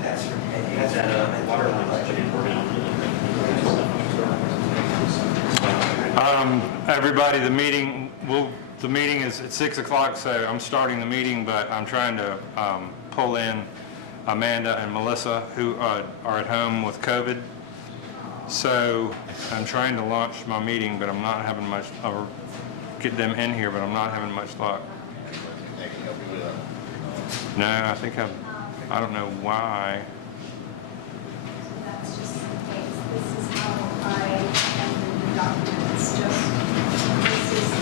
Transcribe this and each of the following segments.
That's right. Water line budget. Everybody, the meeting is at 6 o'clock, so I'm starting the meeting, but I'm trying to pull in Amanda and Melissa, who are at home with COVID. So I'm trying to launch my meeting, but I'm not having much, or get them in here, but I'm not having much luck. No, I think I don't know why. That's just the case. This is how I am the documents. Just this is the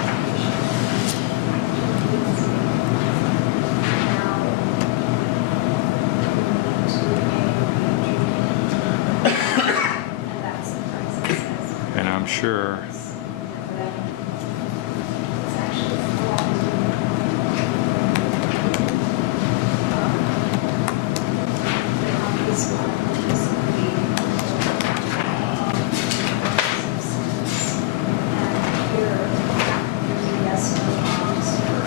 application. Now, and that's the price it says. And I'm sure, It's actually this one is and here, there's a yes, no box for a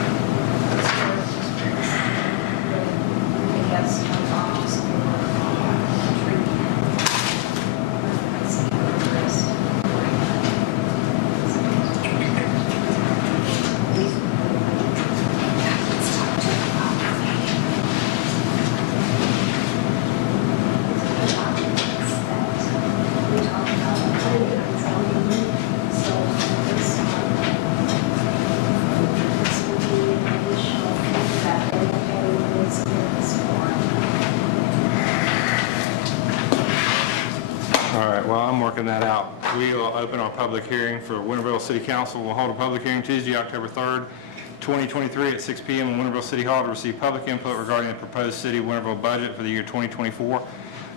yes, no box for treatment. I see the rest. all right, well, I'm working that out. We will open our public hearing for Winterville City Council. We'll hold a public hearing Tuesday, October 3rd, 2023 at 6 p.m. in Winterville City Hall to receive public input regarding the proposed City of Winterville budget for the year 2024.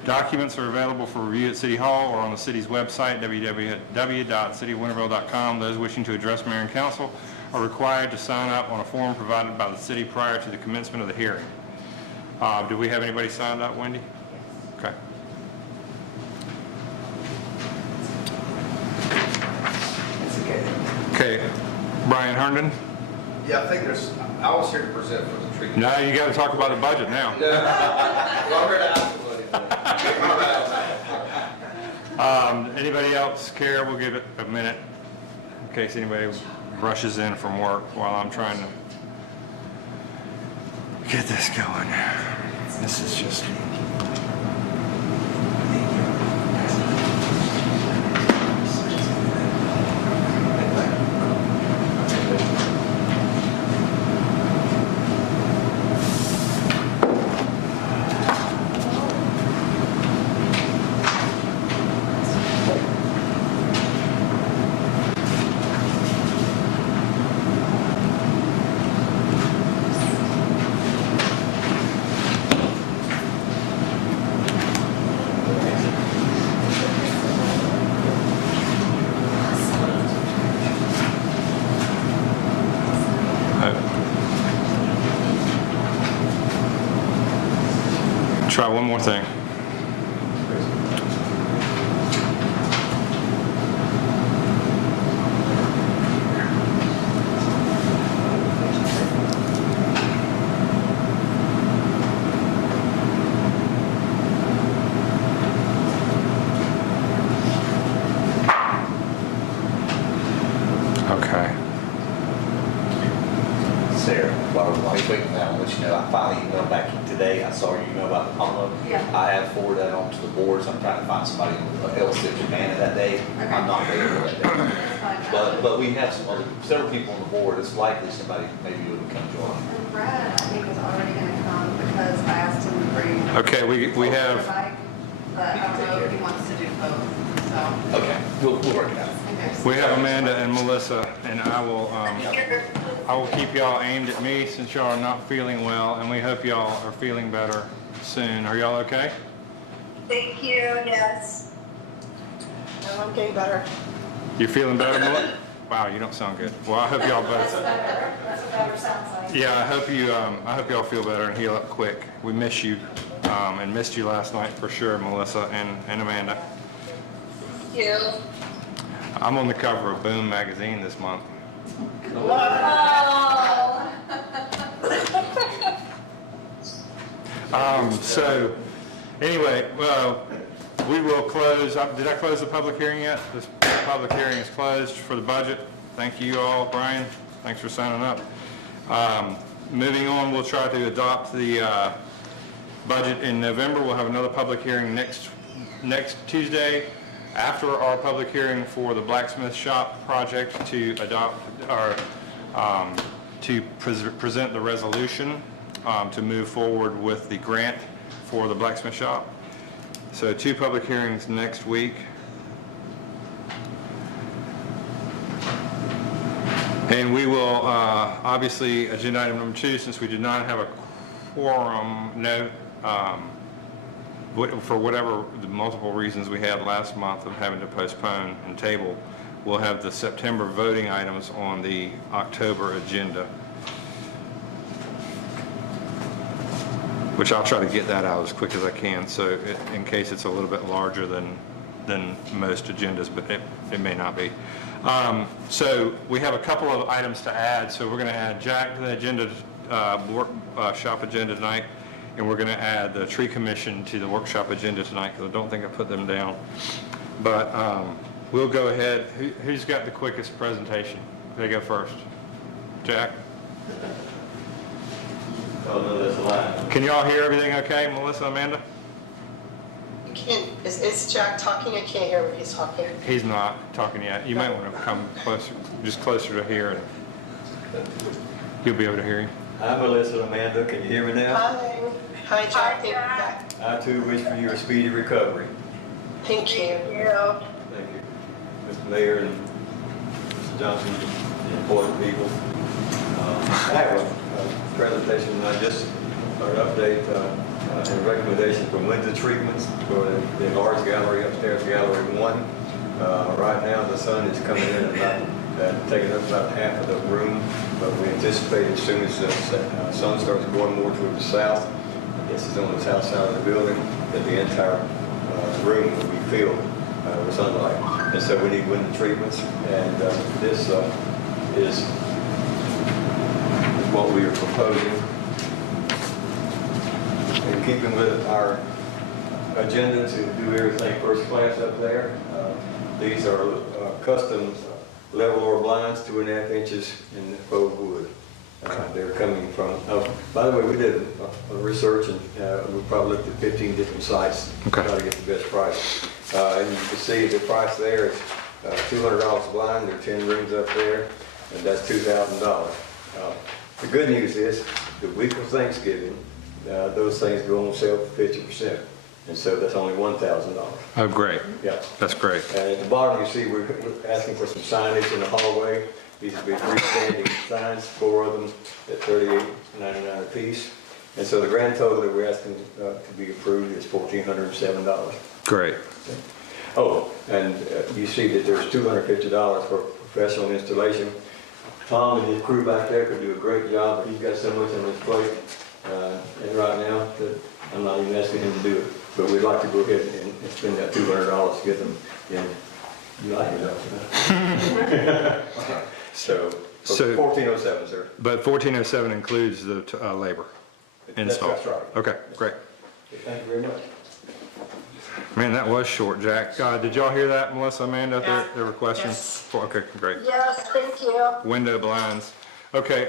Documents are available for review at City Hall or on the city's website, www.cityoфwinterville.com. Those wishing to address Mayor and Council are required to sign up on a form provided by the city prior to the commencement of the hearing. Do we have anybody signed up, Wendy? Okay. It's okay. Okay, Brian Herndon? Yeah, I think I was here to present for the treatment. Now you got to talk about the budget now. Well, I'm here to ask somebody. Anybody else care? We'll give it a minute in case anybody rushes in from work while I'm trying to get this going. This is just... Try one more thing. Okay. Sarah, while we're waiting now, I'll let you know, I finally emailed back today. I saw your email about the Apollo. Yeah. I have forwarded that on to the boards. I'm trying to find somebody else that can man it that day. Okay. I'm not available that day. But we have several people on the board. It's likely somebody maybe would come join. And Brad, I think, is already going to come because I asked him to bring. Okay, we have... But I don't know if he wants to do both, so. Okay, we'll work it out. Okay. We have Amanda and Melissa, and I will keep y'all aimed at me since y'all are not feeling well, and we hope y'all are feeling better soon. Are y'all okay? Thank you, yes. I'm getting better. You feeling better, Melissa? Wow, you don't sound good. Well, I hope y'all That's both. better. That's what better sounds like. Yeah, I hope y'all feel better and heal up quick. We miss you, and missed you last night for sure, Melissa and Amanda. Thank you. I'm on the cover of Boom magazine this month. Oh. So, anyway, we will close, did I close the public hearing yet? This public hearing is closed for the budget. Thank you all. Brian, thanks for signing up. Moving on, we'll try to adopt the budget in November. We'll have another public hearing next Tuesday after our public hearing for the blacksmith shop project to adopt our, to present the resolution to move forward with the grant for the blacksmith shop. So 2 public hearings next week. And we will, obviously, agenda item number 2, since we did not have a quorum, for whatever the multiple reasons we had last month of having to postpone and table, we'll have the September voting items on the October agenda, which I'll try to get that out as quick as I can, so in case it's a little bit larger than most agendas, but it may not be. So we have a couple of items to add, so we're going to add Jack to the agenda, workshop agenda tonight, and we're going to add the tree commission to the workshop agenda tonight, because I don't think I put them down. But we'll go ahead. Who's got the quickest presentation? They go first. Jack? Oh, no, that's a lie. Can you all hear everything okay, Melissa, Amanda? Is Jack talking? I can't hear when he's talking. He's not talking yet. You might want to come closer, just closer to here, and you'll be able to hear him. Hi, Melissa and Amanda. Can you hear me now? Hi. Hi, Jack. Hi, Jack. I too wish for you a speedy recovery. Thank you. Thank you. Thank you. Mr. Mayor and Mr. Johnson, the important people. I have a presentation, just an update and recommendation for window treatments for the large gallery upstairs, Gallery 1. Right now, the sun is coming in and taking up about half of the room, but we anticipate as soon as the sun starts going more toward the south, I guess it's on the south side of the building, that the entire room will be filled with sunlight. And so we need window treatments, and this is what we are proposing. In keeping with our agenda to do everything first class up there, these are custom level door blinds, 2.5 inches in faux wood. They're coming from, by the way, we did a research, and we probably looked at 15 different sites to try to get the best price. And you can see the price there is $200 a blind. There are 10 rooms up there, and that's $2,000. The good news is, the week of Thanksgiving, those things go on sale for 50%, and so that's only $1,000. Oh, great. Yeah. That's great. And at the bottom, you see we're asking for some signage in the hallway. These will be freestanding signs, 4 of them at $38.99 a piece. And so the grand total that we're asking to be approved is $1,407. Great. Oh, and you see that there's $250 for professional installation. Tom and his crew back there could do a great job, but he's got so much on his plate and right now that I'm not even asking him to do it. But we'd like to go ahead and spend that $200 to get them in. You like it, don't you? So $1,407, sir. But $1,407 includes the labor install? That's right. Okay, great. Thank you very much. Man, that was short, Jack. Did y'all hear that, Melissa, Amanda? Yeah. There were questions? Yes. Okay, great. Yes, thank you. Window blinds. Okay,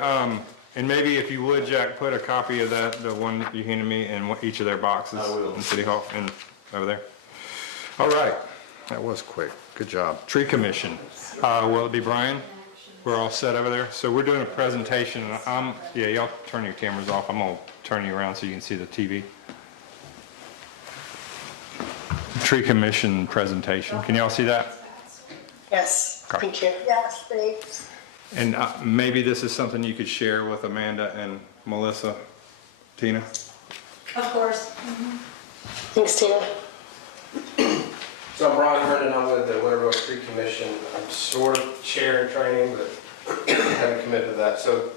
and maybe if you would, Jack, put a copy of that, the one that you handed me, in each of their boxes I will. in City Hall and over there. All right, that was quick. Good job. Tree Commission. Will it be Brian? We're all set over there. So we're doing a presentation. Yeah, y'all turn your cameras off. I'm gonna turn you around so you can see the TV. Tree Commission presentation. Can y'all see that? Yes, Okay. thank you. Yes, thanks. And maybe this is something you could share with Amanda and Melissa. Tina? Of course. Thanks, Tina. So I'm Ron Herndon, I'm with the Winter Grove Tree Commission. I'm sort of chair in training, but haven't committed to that. So,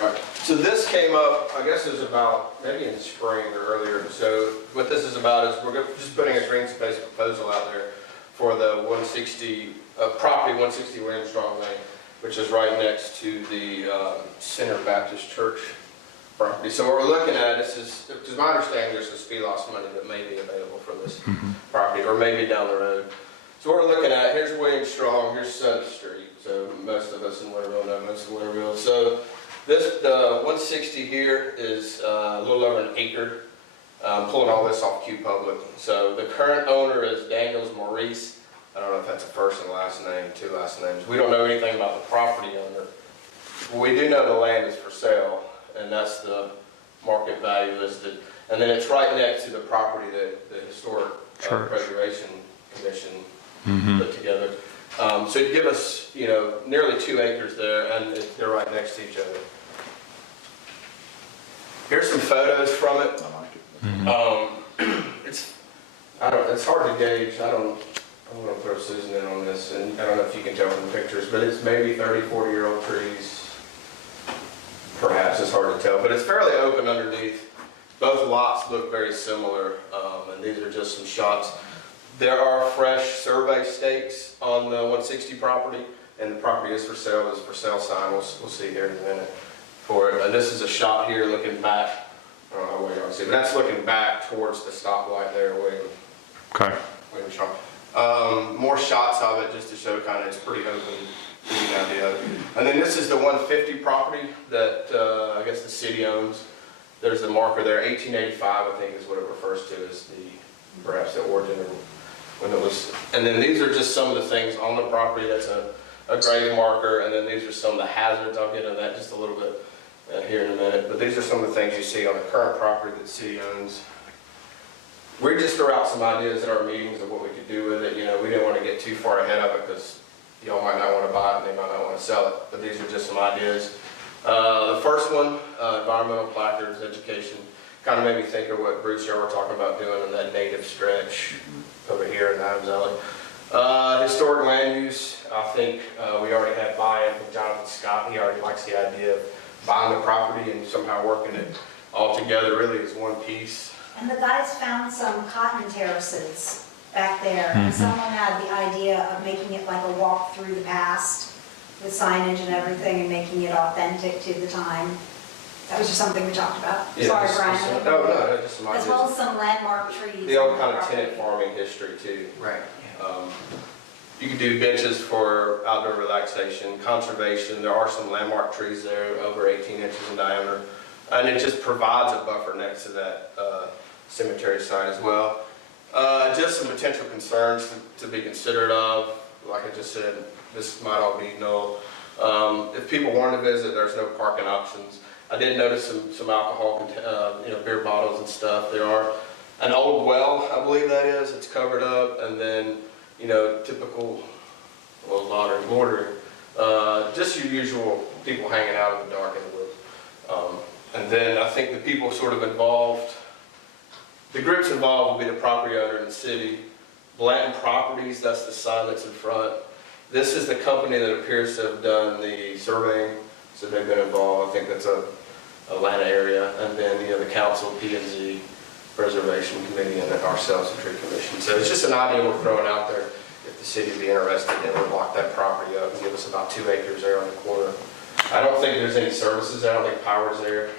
all right. So this came up, I guess it was about maybe in spring or earlier. So what this is about is we're just putting a green space proposal out there for the 160, property 160 William Strong Lane, which is right next to the Center Baptist Church property. So what we're looking at, this is, to my understanding, there's some speed loss money that may be available for this property, or maybe down the road. So what we're looking at, here's William Strong, here's 7th Street. So most of us in Winterville know most of Winterville. So this, the 160 here is a little over an acre. I'm pulling all this off Q Public. So the current owner is Daniels Maurice. I don't know if that's a first and last name, 2 last names. We don't know anything about the property owner. We do know the land is for sale, and that's the market value listed. And then it's right next to the property that the Historic Preservation Commission put together. So it'd give us, you know, nearly 2 acres there, and they're right next to each other. Here's some photos from it. It's hard to gauge. I'm gonna throw Susan in on this, and I don't know if you can tell from the pictures, but it's maybe 30, 40-year-old trees. Perhaps, it's hard to tell, but it's fairly open underneath. Both lots look very similar, and these are just some shots. There are fresh survey stakes on the 160 property, and the property is for sale. There's a for sale sign. We'll see here in a minute for it. And this is a shot here looking back. I don't know what y'all see, but that's looking back towards the stoplight there, William Strong. More shots of it just to show kind of it's pretty open, to give you an idea. And then this is the 150 property that I guess the city owns. There's the marker there, 1885, I think is what it refers to as perhaps the origin of when it was. And then these are just some of the things on the property. That's a grave marker, and then these are some of the hazards. I'll get into that just a little bit here in a minute. But these are some of the things you see on the current property that the city owns. We just threw out some ideas at our meetings of what we could do with it. You know, we didn't want to get too far ahead of it because y'all might not want to buy it and they might not want to sell it. But these are just some ideas. The first one, environmental placards, education, kind of made me think of what Bruce and I were talking about doing in that native stretch over here in Adams Alley. Historic land use, I think we already had buy-in from Jonathan Scott. He already likes the idea of buying the property and somehow working it all together really as one piece. And the guys found some cotton terraces back there. And someone had the idea of making it like a walk through the past with signage and everything and making it authentic to the time. That was just something we talked about. Yeah, Sorry, Brian. No, just some As ideas. well as some landmark trees. The old on kind of property. tenant farming history too. Right. You could do benches for outdoor relaxation, conservation. There are some landmark trees there over 18 inches in diameter. And it just provides a buffer next to that cemetery site as well. Just some potential concerns to be considered of. Like I just said, this might all be null. If people want to visit, there's no parking options. I did notice some alcohol, beer bottles and stuff. There are an old well, I believe that is. It's covered up, and then typical loitering. Just your usual people hanging out in the dark in the woods. And then I think the people sort of involved, the groups involved will be the property owner in the city. Blanton Properties, that's the sign that's in front. This is the company that appears to have done the surveying, so they've been involved. I think that's a Atlanta area. And then the council, P&Z, Preservation Committee, and ourselves, the Tree Commission. So it's just an idea we're throwing out there. If the city would be interested, they would block that property up and give us about 2 acres there on the corner. I don't think there's any services there. I don't think power's there.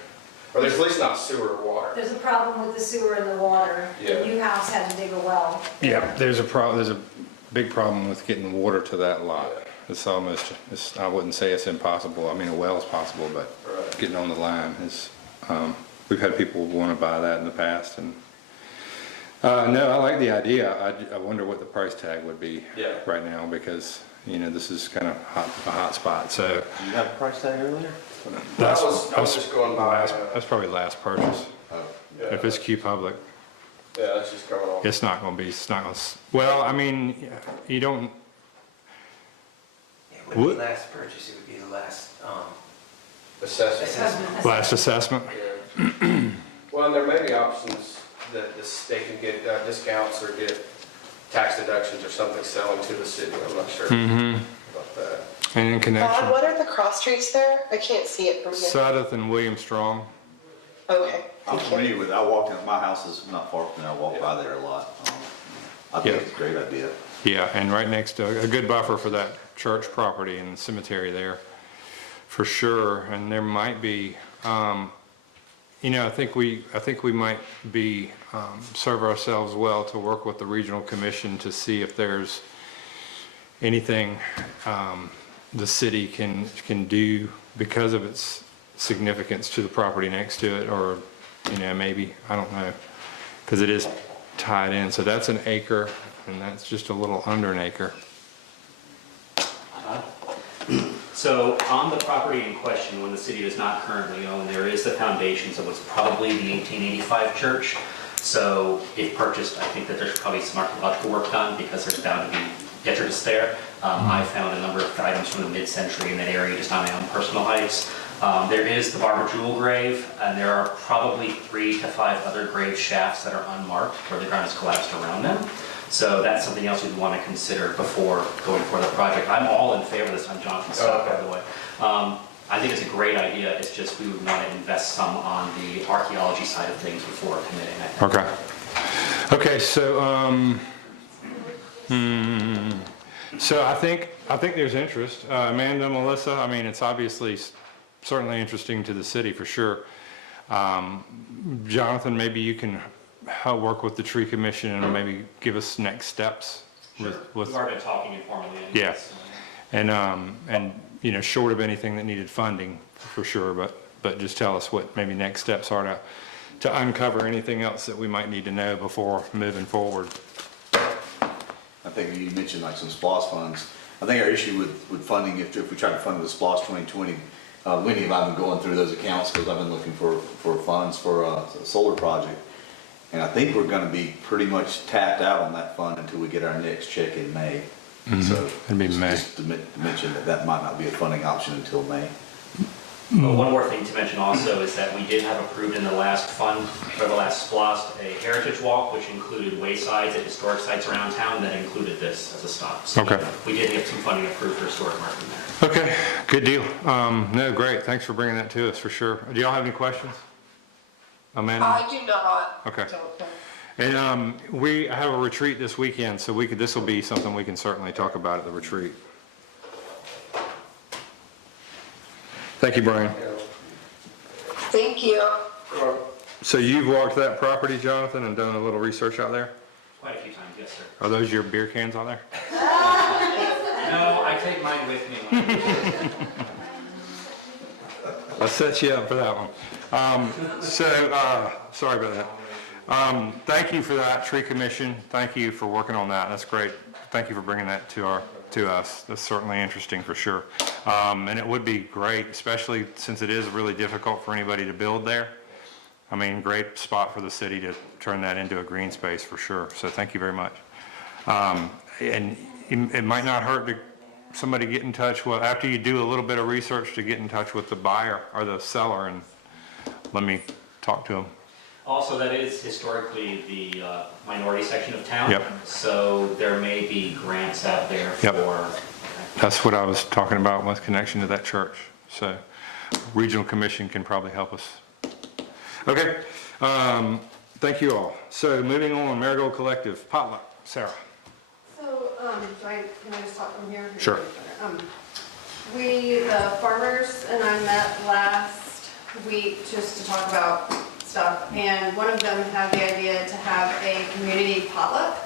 Or there's at least not sewer or water. There's a problem with the sewer and the water. Yeah. The new house had to dig a well. Yeah, there's a big problem with getting water to that lot. It's almost, I wouldn't say it's impossible. I mean, a well is possible, but Right. getting on the line is, we've had people want to buy that in the past. And no, I like the idea. I wonder what the price tag would be right now, because this is kind of a hot spot. So You have a price tag earlier? I was just going by. that's probably last purchase. Yeah, If it's Q Public, yeah, that's just coming off. it's not going to be. Well, I mean, you don't. It wouldn't be last purchase, it would be the last, Assessment. Last assessment. Yeah. Well, and there may be options that they can get discounts or get tax deductions or something selling to the city. I'm not sure about that. And in Bob, connection, what are the cross streets there? I can't see it from here. Sudeth and William Strong. Okay, I'm thank you. familiar with it. I walked in, my house is not far from there. I walk by there a lot. I think Yeah. it's a great idea. Yeah, and right next to a good buffer for that church property and the cemetery there, for sure. And there might be, I think we might be, serve ourselves well to work with the regional commission to see if there's anything the city can do because of its significance to the property next to it, or, maybe, I don't know, because it is tied in. So that's an acre, and that's just a little under an acre. So on the property in question, when the city does not currently own, there is the foundations of what's probably the 1885 church. So if purchased, I think that there's probably some archaeological work done because there's bound to be detritus there. I found a number of items from the mid-century in that area, just on my own personal hikes. There is the Barbara Jewell grave, and there are probably 3 to 5 other grave shafts that are unmarked where the ground has collapsed around them. So that's something else we'd want to consider before going for the project. I'm all in favor of this on Johnson's stuff, by the way. I think it's a great idea. It's just we would want to invest some on the archaeology side of things before committing it. Okay, so, so I think there's interest. Amanda, Melissa, I mean, it's obviously certainly interesting to the city for sure. Jonathan, maybe you can help work with the tree commission and maybe give us next steps. Sure. With We've already been talking informally. Yeah. And short of anything that needed funding for sure, but just tell us what maybe next steps are to uncover anything else that we might need to know before moving forward. I think you mentioned like some SPOS funds. I think our issue with funding, if we try to fund with SPOS 2020, Wendy and I have been going through those accounts because I've been looking for funds for a solar project. And I think we're going to be pretty much tapped out on that fund until we get our next check in May. So It'd be May. just to mention that might not be a funding option until May. One more thing to mention also is that we did have approved in the last fund, or the last SPOS, a heritage walk, which included waysides at historic sites around town, that included this as a stop. So Okay. we did get some funding approved for historic marking there. Okay, good deal. No, great. Thanks for bringing that to us for sure. Do y'all have any questions? Amanda? I do not. Okay. And we have a retreat this weekend, so this will be something we can certainly talk about at the retreat. Thank you, Brian. Thank you. So you've walked that property, Jonathan, and done a little research out there? Quite a few times, yes, sir. Are those your beer cans out there? No, I take mine with me when I I'll set you up for that one. Sorry about that. Thank you for that, Tree Commission. Thank you for working on that. That's great. Thank you for bringing that to us. That's certainly interesting for sure. And it would be great, especially since it is really difficult for anybody to build there. I mean, great spot for the city to turn that into a green space for sure. So thank you very much. And it might not hurt to somebody get in touch, well, after you do a little bit of research, to get in touch with the buyer or the seller and let me talk to them. Also, that is historically the minority section of town. Yep. So there may be grants out there Yep. for. That's what I was talking about with connection to that church. So regional commission can probably help us. Okay, thank you all. So moving on, Marigold Collective, potluck, Sarah. So, can I just talk from here? Sure. The farmers and I met last week just to talk about stuff, and one of them had the idea to have a community potluck.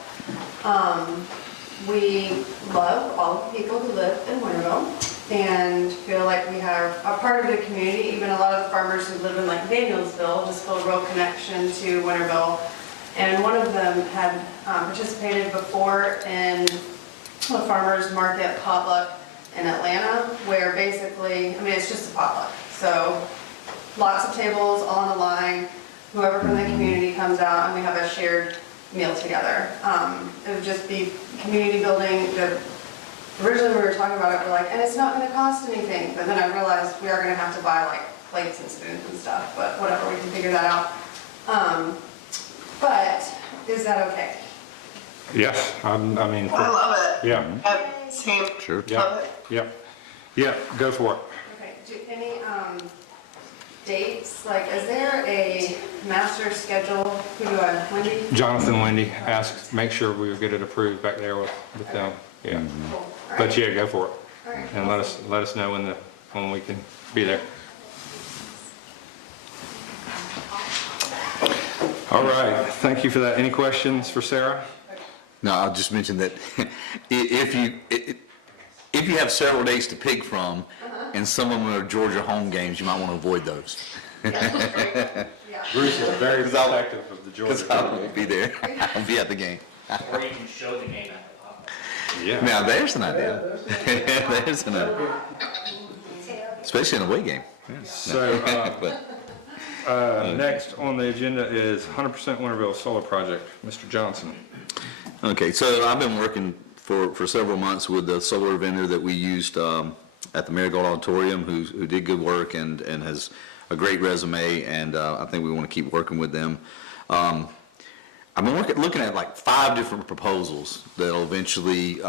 We love all of the people who live in Winterville and feel like we are a part of the community. Even a lot of the farmers who live in like Danielsville just feel a real connection to Winterville. And one of them had participated before in a farmers market potluck in Atlanta, where basically, it's just a potluck. So lots of tables all on a line, whoever from the community comes out, and we have a shared meal together. It would just be community building. Originally we were talking about it, we're like, and it's not gonna cost anything, but then I realized we are gonna have to buy like plates and spoons and stuff, but whatever, we can figure that out. But is that okay? Yes, I love it. Yeah, Same. Sure. Love it. yeah, go for it. Okay, any dates, like is there a master schedule? Who do I, Wendy? Jonathan, Wendy, make sure we get it approved back there with them. Yeah, Cool. All but right. yeah, go for it. All right. And let us know when we can be there. All right, thank you for that. Any questions for Sarah? No, I'll just mention that if you have several days to pick from, and some of them are Georgia home games, you might want to avoid those. Bruce is very protective of the Because Georgia. I won't be there. I'll be at the game. Or you can show the game at the pop. Yeah. Now, there's an idea. There's an idea. Especially in a away game. So, But, next on the agenda is 100% Winterville Solar Project. Mr. Johnson. okay, so I've been working for several months with the solar vendor that we used at the Marigold Auditorium, who did good work and has a great resume, and I think we want to keep working with them. I've been looking at like 5 different proposals that'll eventually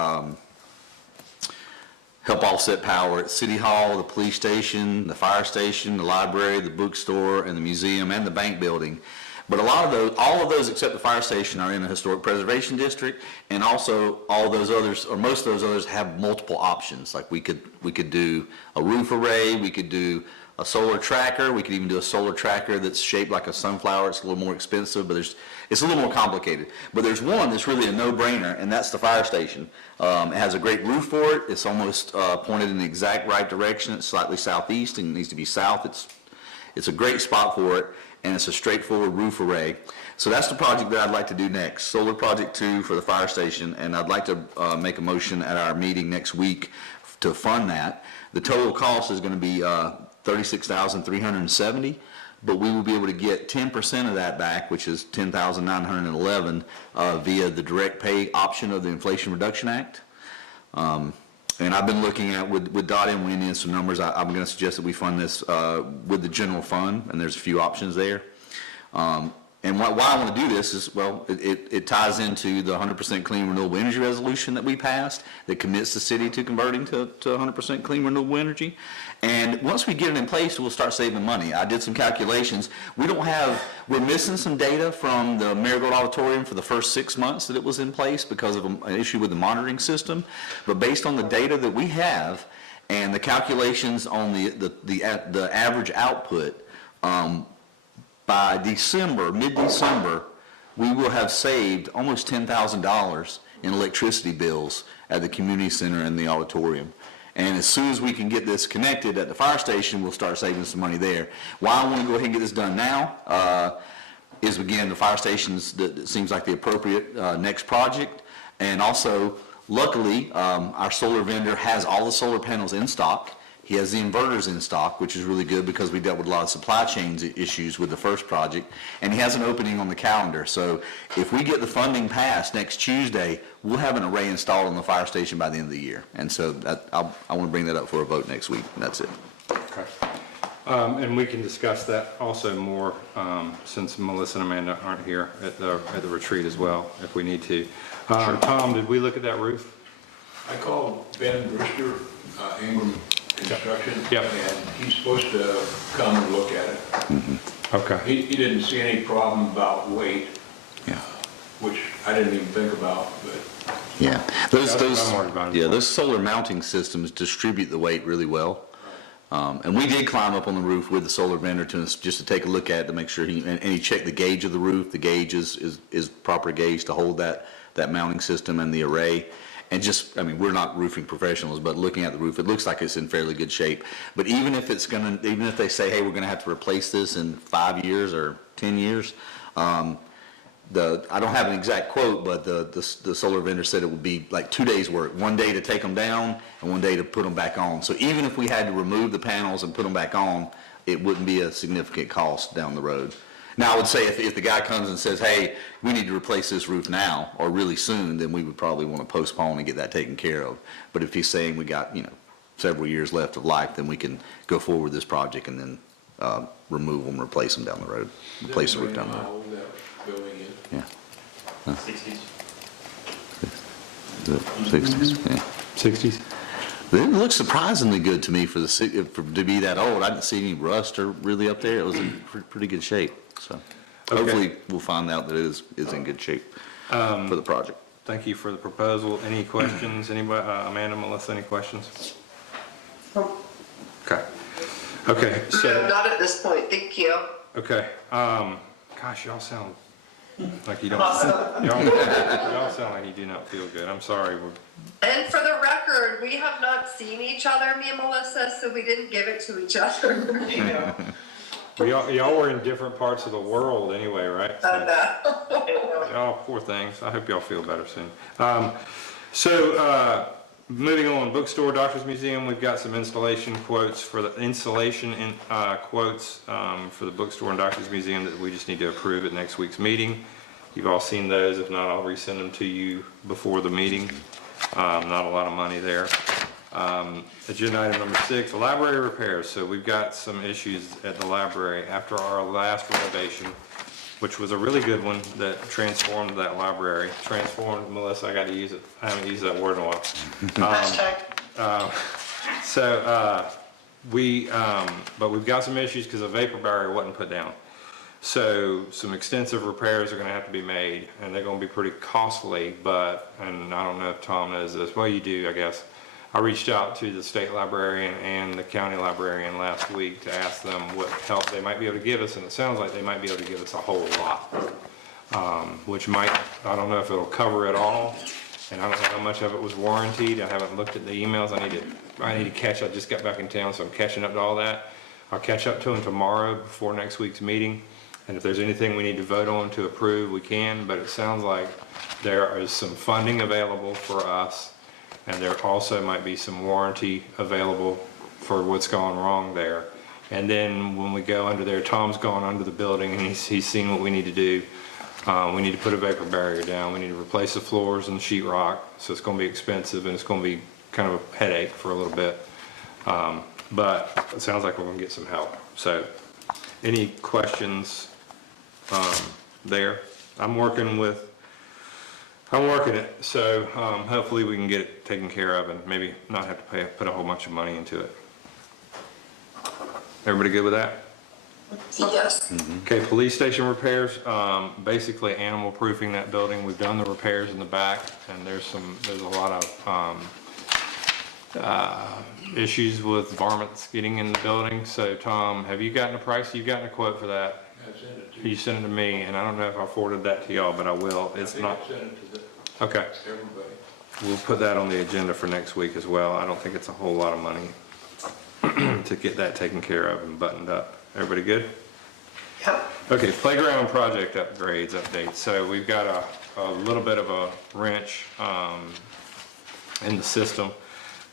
help offset power at City Hall, the police station, the fire station, the library, the bookstore, and the museum, and the bank building. But all of those except the fire station are in a historic preservation district, and also all those others, or most of those others, have multiple options. Like we could do a roof array, we could do a solar tracker, we could even do a solar tracker that's shaped like a sunflower. It's a little more expensive, but it's a little more complicated. But there's one that's really a no-brainer, and that's the fire station. It has a great roof for it. It's almost pointed in the exact right direction. It's slightly southeast and it needs to be south. It's a great spot for it, and it's a straightforward roof array. So that's the project that I'd like to do next, Solar Project 2 for the fire station, and I'd like to make a motion at our meeting next week to fund that. The total cost is going to be $36,370, but we will be able to get 10% of that back, which is $10,911, via the direct pay option of the Inflation Reduction Act. And I've been looking at, with Dottie and Wendy and some numbers, I'm going to suggest that we fund this with the general fund, and there's a few options there. And why I want to do this is, well, it ties into the 100% clean renewable energy resolution that we passed that commits the city to converting to 100% clean renewable energy. And once we get it in place, we'll start saving money. I did some calculations. We're missing some data from the Marigold Auditorium for the first 6 months that it was in place because of an issue with the monitoring system. But based on the data that we have and the calculations on the average output, by mid-December, we will have saved almost $10,000 in electricity bills at the community center and the auditorium. And as soon as we can get this connected at the fire station, we'll start saving some money there. Why I want to go ahead and get this done now is, again, the fire station seems like the appropriate next project. And also, luckily, our solar vendor has all the solar panels in stock. He has the inverters in stock, which is really good because we dealt with a lot of supply chain issues with the first project, and he has an opening on the calendar. So if we get the funding passed next Tuesday, we'll have an array installed on the fire station by the end of the year. And so I want to bring that up for a vote next week, and that's it. Okay. And we can discuss that also more since Melissa and Amanda aren't here at the retreat as well, if we need to. Tom, did we look at that roof? I called Ben Brewster, Ingram Construction, Yep. and he's supposed to come and look at it. Okay. He didn't see any problem about weight, Yeah. which I didn't even think about, but Yeah. That's what I'm worried about. Those solar mounting systems distribute the weight really well. And we did climb up on the roof with the solar vendor just to take a look at it to make sure and he checked the gauge of the roof. The gauge is proper gauge to hold that mounting system and the array. And we're not roofing professionals, but looking at the roof, it looks like it's in fairly good shape. But even if they say, hey, we're gonna have to replace this in 5 years or 10 years, I don't have an exact quote, but the solar vendor said it would be like 2 days work, 1 day to take them down and 1 day to put them back on. So even if we had to remove the panels and put them back on, it wouldn't be a significant cost down the road. Now, I would say if the guy comes and says, hey, we need to replace this roof now or really soon, then we would probably want to postpone and get that taken care of. But if he's saying we got, several years left of life, then we can go forward with this project and then remove them, replace them down the road, replace the roof down the road. how old that building is. Yeah. 60s. The 60s, yeah. 60s? It looks surprisingly good to me to be that old. I didn't see any rust or really up there. It was in pretty good shape. So hopefully we'll find out that it is in good shape for the project. Thank you for the proposal. Any questions? Anybody, Amanda, Melissa, any questions? Okay. Okay, no, so, not at this point, thank you. okay. Gosh, y'all sound Like you don't, y'all sound like you do not feel good. I'm sorry. And for the record, we have not seen each other, me and Melissa, so we didn't give it to each other. Y'all were in different parts of the world anyway, right? Oh, Y'all poor things. I hope y'all feel better soon. Moving on, bookstore, Doctor's Museum, we've got some installation quotes for the quotes for the bookstore and Doctor's Museum that we just need to approve at next week's meeting. You've all seen those. If not, I'll resend them to you before the meeting. Not a lot of money there. Agenda item number 6, library repairs. So we've got some issues at the library after our last renovation, which was a really good one that transformed that library. Transformed, Melissa, I got to use it. I haven't used that word in a while. But we've got some issues because a vapor barrier wasn't put down. So some extensive repairs are going to have to be made, and they're going to be pretty costly, and I don't know if Tom knows this. Well, you do, I guess. I reached out to the state librarian and the county librarian last week to ask them what help they might be able to give us, and it sounds like they might be able to give us a whole lot, which might, I don't know if it'll cover it all, and I don't know how much of it was warranted. I haven't looked at the emails. I need to catch. I just got back in town, so I'm catching up to all that. I'll catch up to them tomorrow before next week's meeting, and if there's anything we need to vote on to approve, we can, but it sounds like there is some funding available for us. And there also might be some warranty available for what's gone wrong there. And then when we go under there, Tom's gone under the building and he's seen what we need to do. We need to put a vapor barrier down. We need to replace the floors and sheetrock. So it's going to be expensive and it's going to be kind of a headache for a little bit. But it sounds like we're going to get some help. So any questions there? I'm working it, so hopefully we can get it taken care of and maybe not have to put a whole bunch of money into it. Everybody good with that? Yes. Okay, police station repairs, basically animal proofing that building. We've done the repairs in the back, and there's a lot of issues with varmints getting in the building. So Tom, have you gotten a price? You've gotten a quote for that? I sent it to You sent it to me, and I don't know if I forwarded that to y'all, but I will. It's not. I sent it to Okay. everybody. We'll put that on the agenda for next week as well. I don't think it's a whole lot of money to get that taken care of and buttoned up. Everybody good? Yep. Okay, playground project updates. So we've got a little bit of a wrench in the system,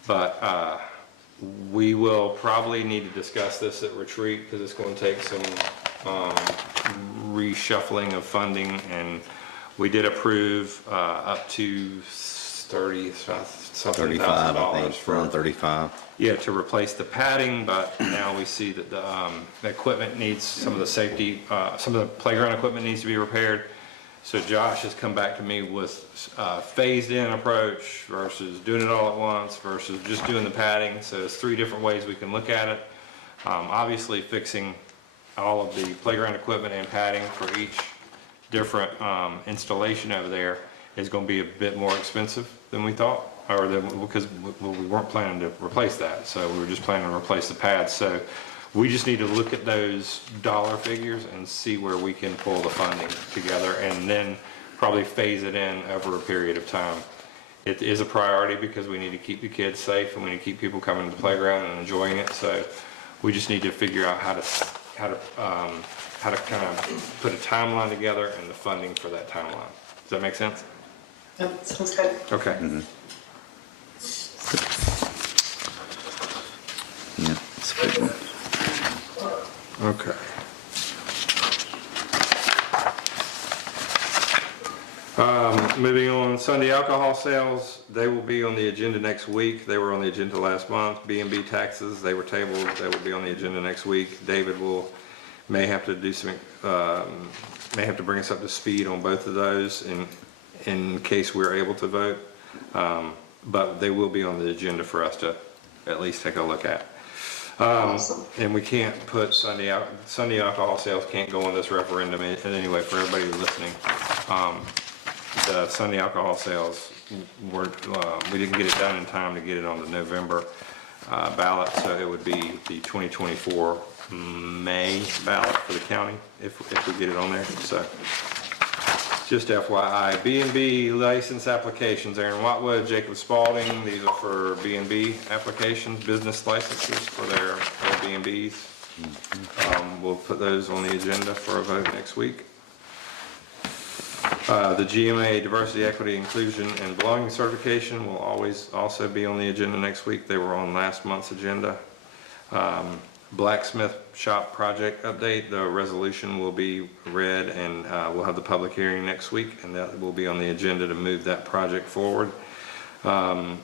but we will probably need to discuss this at retreat because it's going to take some reshuffling of funding, and we did approve up to $30,000. I think, around 35. Yeah, to replace the padding, but now we see that the equipment needs, some of the safety, some of the playground equipment needs to be repaired. So Josh has come back to me with phased in approach versus doing it all at once versus just doing the padding. So there's 3 different ways we can look at it. Obviously fixing all of the playground equipment and padding for each different installation over there is going to be a bit more expensive than we thought, because we weren't planning to replace that. So we were just planning to replace the pads. So we just need to look at those dollar figures and see where we can pull the funding together and then probably phase it in over a period of time. It is a priority because we need to keep the kids safe and we need to keep people coming to the playground and enjoying it. So we just need to figure out how to kind of put a timeline together and the funding for that timeline. Does that make sense? Yep, sounds good. Okay. Yeah, that's a big one. Okay. Moving on, Sunday alcohol sales, they will be on the agenda next week. They were on the agenda last month. B&B taxes, they were tabled. They will be on the agenda next week. David may have to do some, may have to bring us up to speed on both of those in case we're able to vote. But they will be on the agenda for us to at least take a look at. And we can't put Sunday alcohol sales can't go on this referendum anyway for everybody listening. The Sunday alcohol sales we didn't get it done in time to get it on the November ballot, so it would be the 2024 May ballot for the county if we get it on there. So Just FYI, B&B license applications, Aaron Watwood, Jacob Spalding, these are for B&B applications, business licenses for their Airbnbs. We'll put those on the agenda for a vote next week. The GMA Diversity, Equity, Inclusion, and Belonging Certification will always also be on the agenda next week. They were on last month's agenda. Blacksmith shop project update, the resolution will be read and we'll have the public hearing next week, and that will be on the agenda to move that project forward. And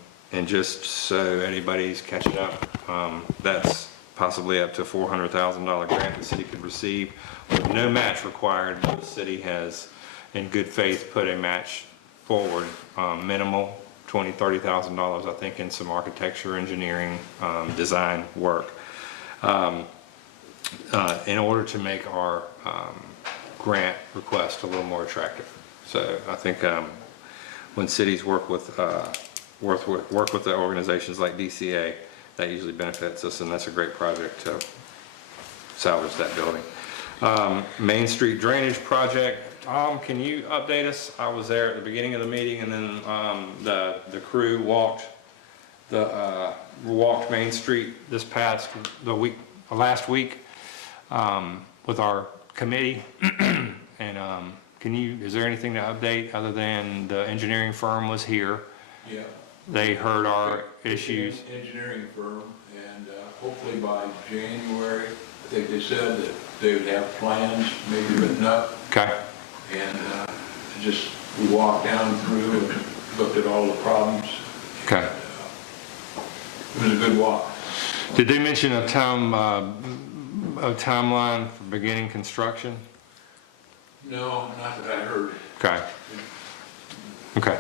just so anybody's catching up, that's possibly up to $400,000 grant the city could receive with no match required. The city has, in good faith, put a match forward, minimal, $20,000-$30,000, I think, in some architecture, engineering, design work. In order to make our grant request a little more attractive. So I think when cities work with the organizations like DCA, that usually benefits us, and that's a great project to salvage that building. Main Street Drainage Project. Tom, can you update us? I was there at the beginning of the meeting, and then the crew walked Main Street last week with our committee. And is there anything to update other than the engineering firm was here? Yeah. They heard our issues. Engineering firm, and hopefully by January, I think they said that they would have plans maybe written up. Okay. And we walked down through and looked at all the problems. Okay. It was a good walk. Did they mention a timeline for beginning construction? No, not that I heard. Okay. Okay.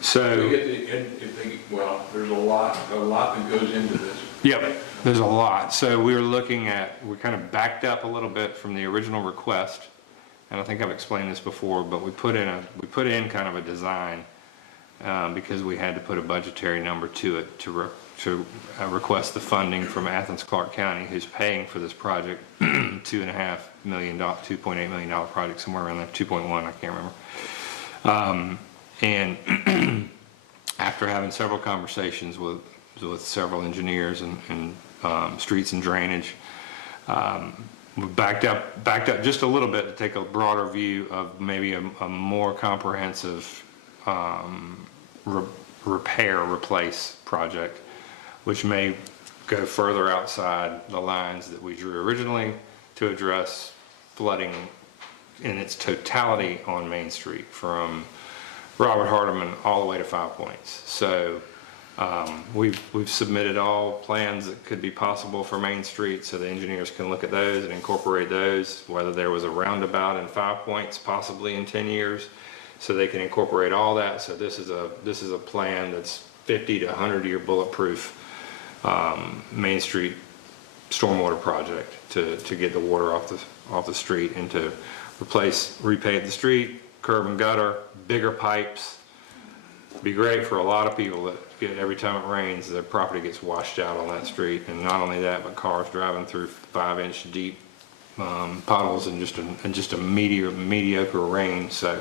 So, there's a lot that goes into this. yep, there's a lot. So we kind of backed up a little bit from the original request, and I think I've explained this before, but we put in kind of a design because we had to put a budgetary number to it to request the funding from Athens Clarke County, who's paying for this project, $2.8 million project, somewhere around there, 2.1, I can't remember. And after having several conversations with several engineers and streets and drainage, we backed up just a little bit to take a broader view of maybe a more comprehensive replace project, which may go further outside the lines that we drew originally to address flooding in its totality on Main Street from Robert Hardeman all the way to 5 Points. So we've submitted all plans that could be possible for Main Street, so the engineers can look at those and incorporate those, whether there was a roundabout in 5 Points possibly in 10 years, so they can incorporate all that. So this is a plan that's 50 to 100 year bulletproof Main Street stormwater project to get the water off the street and to repave the street, curb and gutter, bigger pipes. Be great for a lot of people that every time it rains, their property gets washed out on that street. And not only that, but cars driving through 5-inch deep puddles and just a mediocre rain. So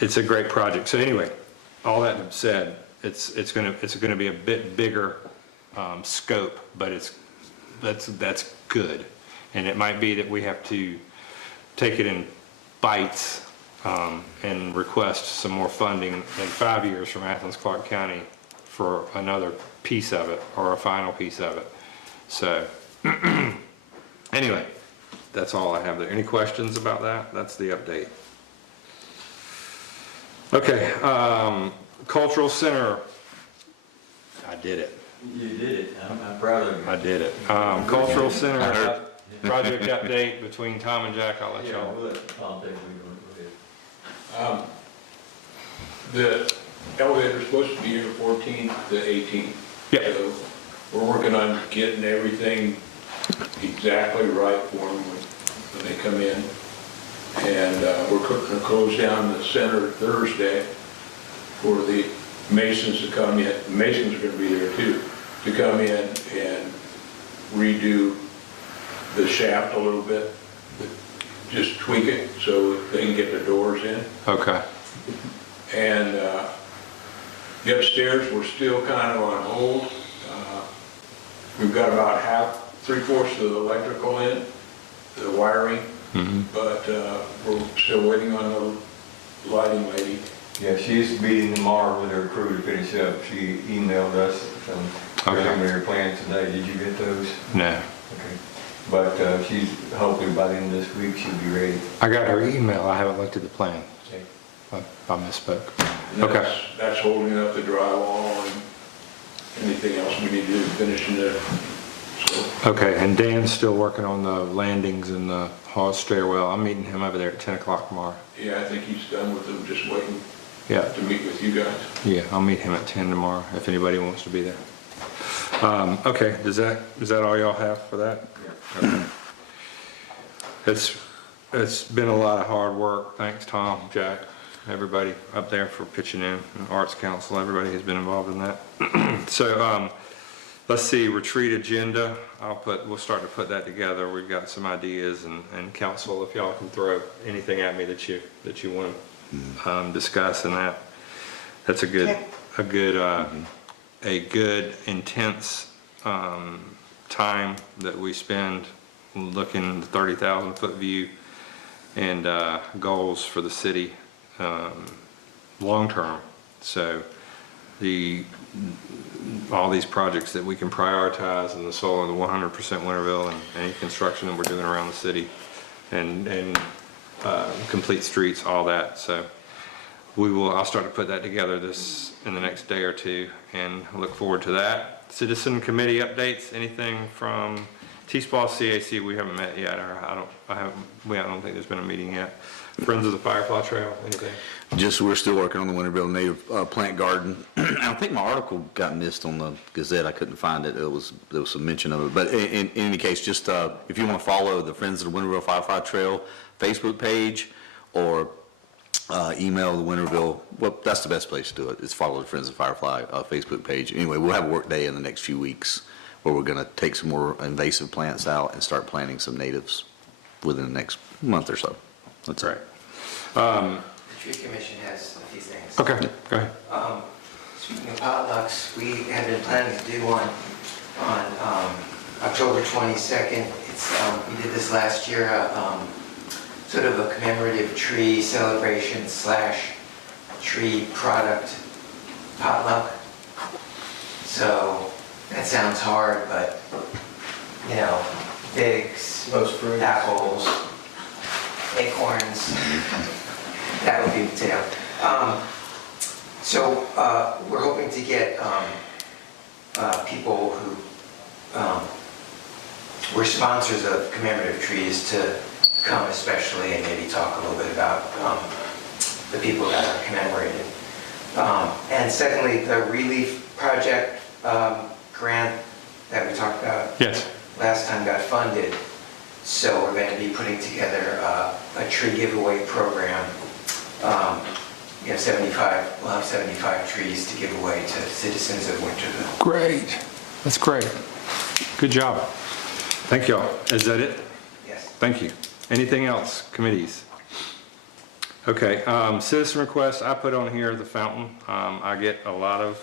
it's a great project. So anyway, all that said, it's gonna be a bit bigger scope, but that's good. And it might be that we have to take it in bites and request some more funding in 5 years from Athens Clarke County for another piece of it or a final piece of it. So anyway, that's all I have there. Any questions about that? That's the update. Okay, Cultural Center. I did it. You did it. I'm proud of you. I did it. Cultural Center project update between Tom and Jack. I'll let y'all. The elevator's supposed to be here 14th to 18th. Yep. So we're working on getting everything exactly right for them when they come in. And we're going to close down the center Thursday for the masons to come in. The masons are going to be there too, to come in and redo the shaft a little bit. just tweak it so they can get the doors in. Okay. And the upstairs, we're still kind of on hold. We've got about three-fourths of the electrical in, the wiring, but we're still waiting on the lighting lady. Yeah, she's meeting tomorrow with her crew to finish up. She emailed us some preliminary plans today. Did you get those? No. Okay. But she's, hopefully by the end of this week, she'll be ready. I got her email. I haven't looked at the plan. Okay. I misspoke. And Okay. That's holding up the drywall and anything else we need to do finishing it. So, Okay, and Dan's still working on the landings and the hall stairwell. I'm meeting him over there at 10 o'clock tomorrow. yeah, I think he's done with them, just waiting Yeah. to meet with you guys. Yeah, I'll meet him at 10 tomorrow if anybody wants to be there. Okay, is that all y'all have for that? Okay. It's been a lot of hard work. Thanks, Tom, Jack, everybody up there for pitching in, and Arts Council, everybody has been involved in that. So, let's see, retreat agenda. We'll start to put that together. We've got some ideas, and council, if y'all can throw anything at me that you want to discuss, and that's a good intense time that we spend looking at the 30,000 foot view and goals for the city long term. So all these projects that we can prioritize in the solar, the 100% Winterville, and any construction that we're doing around the city, and complete streets, all that. So I'll start to put that together in the next day or two, and look forward to that. Citizen committee updates, anything from T-Spal CAC? We haven't met yet, or I don't think there's been a meeting yet. Friends of the Firefly Trail, anything? Just, we're still working on the Winterville Native Plant Garden. I think my article got missed on the Gazette. I couldn't find it. There was some mention of it. But in any case, just if you want to follow the Friends of the Winterville Firefly Trail Facebook page, or email the Winterville, well, that's the best place to do it, is follow the Friends of Firefly Facebook page. Anyway, we'll have a work day in the next few weeks where we're going to take some more invasive plants out and start planting some natives within the next month or so. That's right. The Tree Commission has a few things. Okay, go ahead. Speaking of potlucks, we had been planning to do one on October 22nd. We did this last year, sort of a commemorative tree celebration / tree product potluck. So that sounds hard, but figs, Most fruits. apples, acorns, that would be the tail. So we're hoping to get people who were sponsors of commemorative trees to come especially, and maybe talk a little bit about the people that are commemorated. And secondly, the Relief Project grant that we talked about Yes. last time got funded. So we're going to be putting together a tree giveaway program. We'll have 75 trees to give away to citizens of Winterville. Great. That's great. Good job. Thank y'all. Is that it? Yes. Thank you. Anything else, committees? Okay, citizen requests, I put on here the fountain. I get a lot of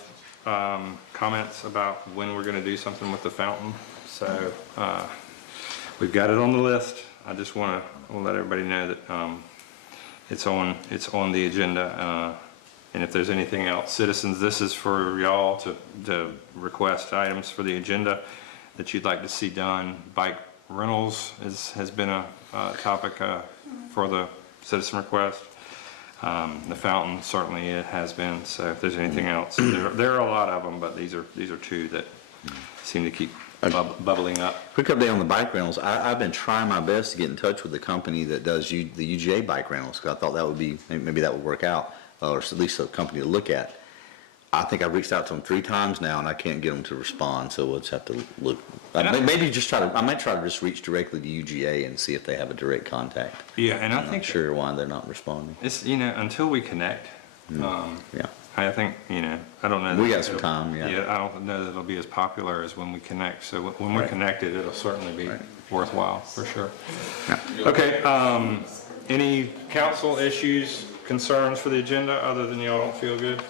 comments about when we're gonna do something with the fountain. So we've got it on the list. I just wanna let everybody know that it's on the agenda. And if there's anything else, citizens, this is for y'all to request items for the agenda that you'd like to see done. Bike rentals has been a topic for the citizen request. The fountain, certainly it has been. So if there's anything else, there are a lot of them, but these are two that seem to keep bubbling up. Quick update on the bike rentals. I've been trying my best to get in touch with the company that does the UGA bike rentals, because I thought that would be, maybe that would work out, or at least a company to look at. I think I've reached out to them 3 times now, and I can't get them to respond, so we'll just have to look. I might try to just reach directly to UGA and see if they have a direct contact. Yeah, and I'm not sure why they're not responding. It's, until we connect, Yeah. I think, I don't know. We got some time, yeah. Yeah, I don't know that it'll be as popular as when we connect. So when we're connected, it'll certainly be worthwhile, for sure. Okay, any council issues, concerns for the agenda, other than y'all don't feel good?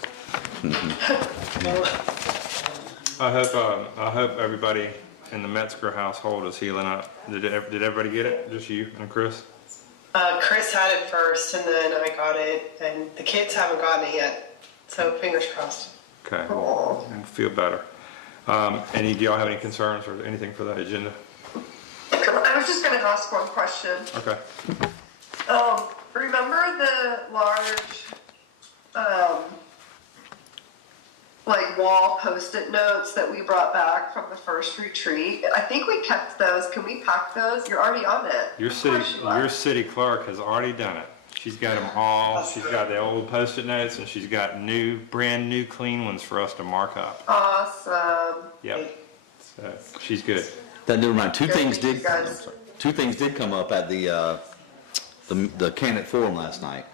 I hope everybody in the Metzger household is healing up. Did everybody get it? Just you and Chris? Chris had it first, and then I got it, and the kids haven't gotten it yet. So fingers crossed. Okay, well, feel better. Do y'all have any concerns or anything for that agenda? I was just gonna ask one question. Okay. Remember the large, like wall Post-it notes that we brought back from the first retreat? I think we kept those. Can we pack those? You're already on it. Your city clerk has already done it. She's got them all. She's got the old Post-it notes, and she's got brand new clean ones for us to mark up. Awesome. Yep. So she's good. That never mind. Two things Thank you, did guys. come up at the candidate forum last night.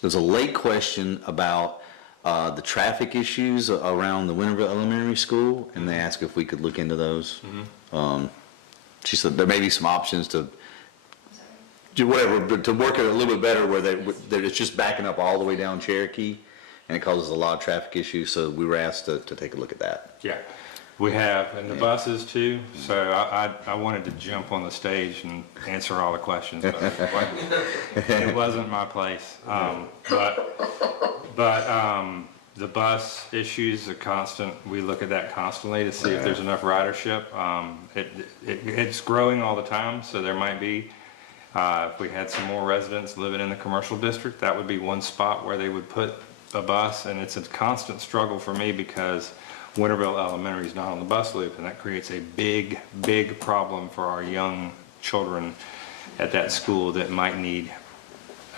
There's a late question about the traffic issues around the Winterville Elementary School, and they asked if we could look into those. She said there may be some options to do whatever, but to work it a little bit better where it's just backing up all the way down Cherokee, and it causes a lot of traffic issues. So we were asked to take a look at that. Yeah, we have, and the buses too. So I wanted to jump on the stage and answer all the questions, but it wasn't my place. The bus issues are constant. We look at that constantly to see if there's enough ridership. It's growing all the time, so there might be. If we had some more residents living in the commercial district, that would be one spot where they would put a bus, and it's a constant struggle for me because Winterville Elementary is not on the bus loop, and that creates a big, big problem for our young children at that school that might need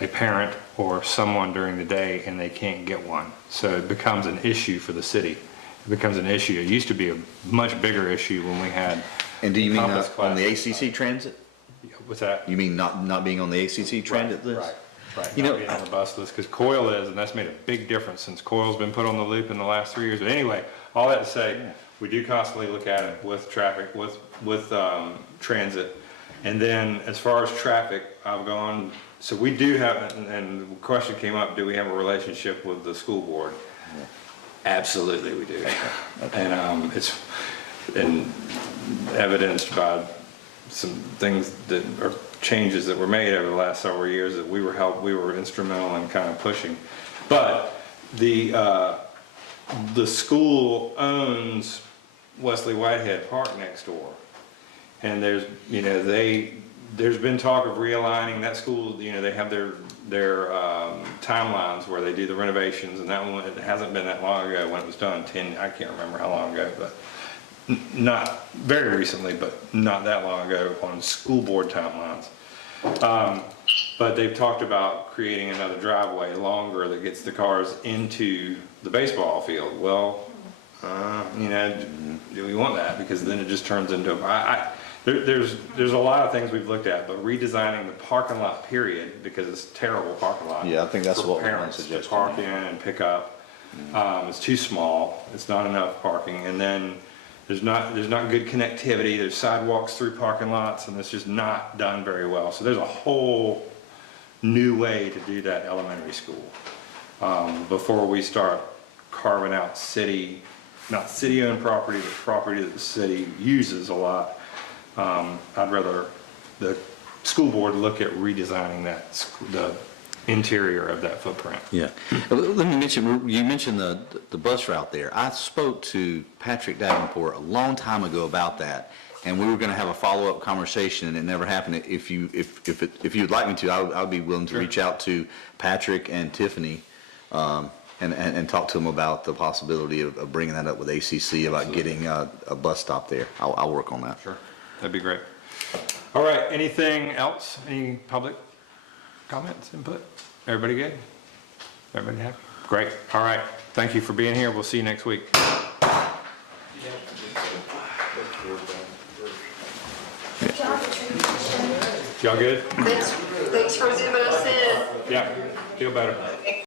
a parent or someone during the day, and they can't get one. So it becomes an issue for the city. It becomes an issue. It used to be a much bigger issue when we had. And do you mean complex on the classes. ACC transit? What's that? You mean not being on the ACC transit list? Right. You Not know, being on the bus list, because Coyle is, and that's made a big difference since Coyle's been put on the loop in the last 3 years. But anyway, all that to say, we do constantly look at it with traffic, with transit. And then as far as traffic, I've gone, so we do have, and the question came up, do we have a relationship with the school board? Absolutely we do. And it's been evidenced by some things that are changes that were made over the last several years that we were instrumental in kind of pushing. But the school owns Wesley Whitehead Park next door, and there's been talk of realigning that school. They have their timelines where they do the renovations, and that one, it hasn't been that long ago when it was done. I can't remember how long ago, but not very recently, but not that long ago on school board timelines. But they've talked about creating another driveway longer that gets the cars into the baseball field. Well, do we want that? Because then it just turns into there's a lot of things we've looked at, but redesigning the parking lot period, because it's a terrible parking lot. Yeah, I think that's for what we parents to suggest. park in and pick up. It's too small. It's not enough parking, and then there's not good connectivity. There's sidewalks through parking lots, and it's just not done very well. So there's a whole new way to do that elementary school before we start carving out not city-owned property, but property that the city uses a lot. I'd rather the school board look at redesigning the interior of that footprint. Yeah. Let me mention, you mentioned the bus route there. I spoke to Patrick Davenport a long time ago about that, and we were going to have a follow-up conversation, and it never happened. If you'd like me to, I would be willing to reach out to Patrick and Tiffany and talk to them about the possibility of bringing that up with ACC about getting a bus stop there. I'll work on that. Sure. That'd be great. All right, anything else? Any public comments, input? Everybody good? Everybody happy? Great. All right. Thank you for being here. We'll see you next week. Y'all good? Thanks for zooming us in. Yeah. Feel better.